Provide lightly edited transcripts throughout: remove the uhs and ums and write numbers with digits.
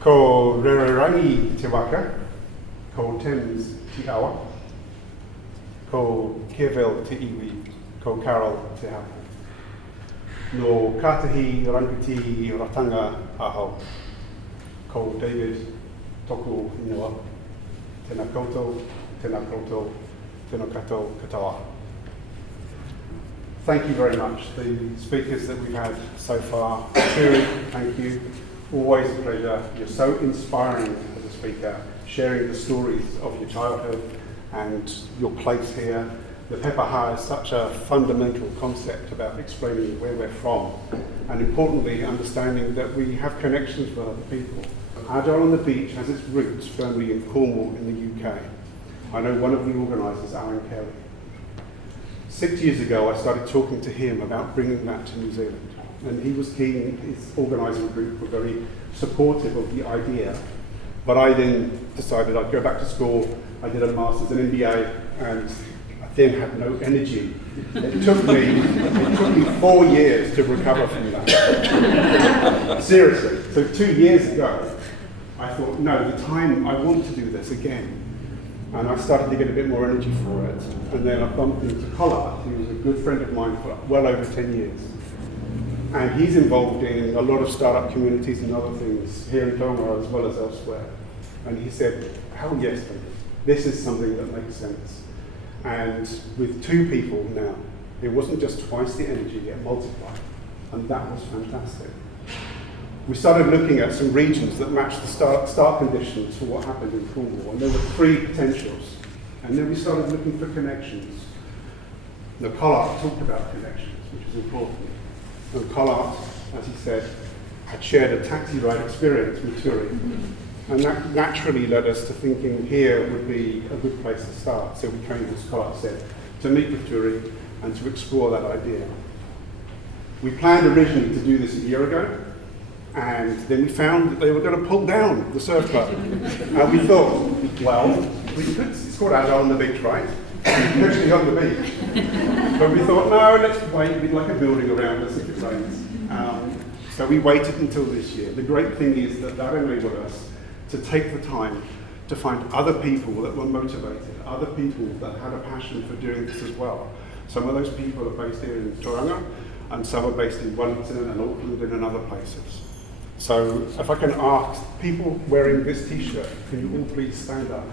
Ko Rererangi te waka, ko Thames te awa, ko Kirville te iwi, ko Carol te hapu. No Katahi Ranguti Ratanga aho, ko David toku ingoa, tēnā koutou, tēnā koutou, tēnā koutou katoa. Thank you very much. The speakers that we've had so far, Terry, thank you. Always a pleasure. You're so inspiring as a speaker, sharing the stories of your childhood and your place here. The pepaha is such a fundamental concept about explaining where we're from and importantly understanding that we have connections with other people. Agile on the Beach has its roots firmly in Cornwall in the UK. I know one of the organisers, Alan Kelly. 6 years ago I started talking to him about bringing that to New Zealand and he was keen. His organising group were very supportive of the idea, but I then decided I'd go back to school. I did a master's and MBA and then had no energy. It took me 4 years to recover from that. Seriously. So 2 years ago, I thought, no, the time I want to do this again. And I started to get a bit more energy for it. And then I bumped into Colart, who was a good friend of mine for well over 10 years. And he's involved in a lot of startup communities and other things here in Tonga as well as elsewhere. And he said, hell yes, David. This is something that makes sense. And with 2 people now, it wasn't just twice the energy, it multiplied. And that was fantastic. We started looking at some regions that matched the start conditions for what happened in Cornwall. And there were 3 potentials. And then we started looking for connections. Now, Colart talked about connections, which is important. And Colart, as he said, had shared a taxi ride experience with Turi. And that naturally led us to thinking here would be a good place to start. So we came, as Colart said, to meet with Turi and to explore that idea. We planned originally to do this a year ago, and then we found that they were going to pull down the surf club. And we thought, well, it's called Agile on the Beach, right? Actually on the beach. But we thought, no, let's wait, we'd like a building around us if it rains. So we waited until this year. The great thing is that enabled us to take the time to find other people that were motivated, other people that had a passion for doing this as well. Some of those people are based here in Tauranga, and some are based in Wellington and Auckland and in other places. So if I can ask people wearing this t-shirt, can you all please stand up?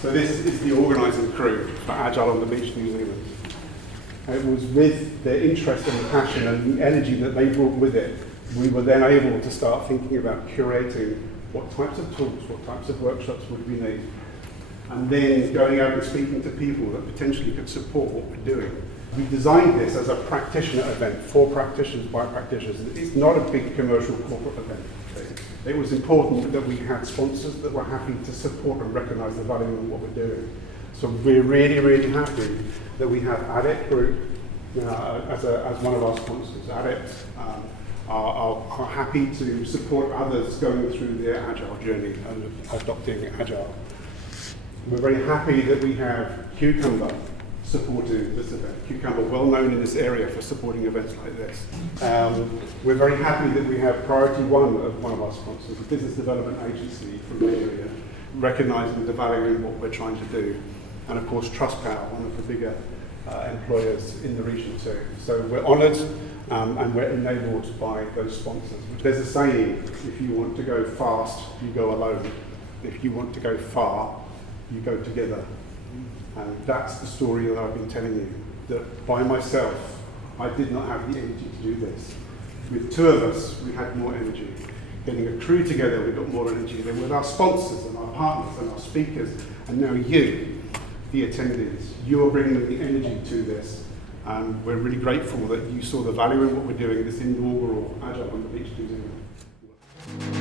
So this is the organising crew for Agile on the Beach, New Zealand. It was with their interest and the passion and the energy that they brought with it, we were then able to start thinking about curating what types of tools, what types of workshops would we need, and then going out and speaking to people that potentially could support what we're doing. We designed this as a practitioner event for practitioners by practitioners. It's not a big commercial corporate event. It was important that we had sponsors that were happy to support and recognise the value of what we're doing. So we're really, really happy that we have ADEC Group as one of our sponsors. ADEC are happy to support others going through their Agile journey and adopting Agile. We're very happy that we have Cucumber supporting this event. Cucumber, well known in this area for supporting events like this. We're very happy that we have Priority One of one of our sponsors, a business development agency from the area, recognising the value in what we're trying to do. And of course, Trustpower, one of the bigger employers in the region too. So we're honoured and we're enabled by those sponsors. There's a saying, if you want to go fast, you go alone. If you want to go far, you go together. And that's the story that I've been telling you, that by myself, I did not have the energy to do this. With 2 of us, we had more energy. Getting a crew together, we got more energy. Then with our sponsors and our partners and our speakers, and now you, the attendees, you are bringing the energy to this. And we're really grateful that you saw the value in what we're doing, this inaugural Agile on the Beach New Zealand.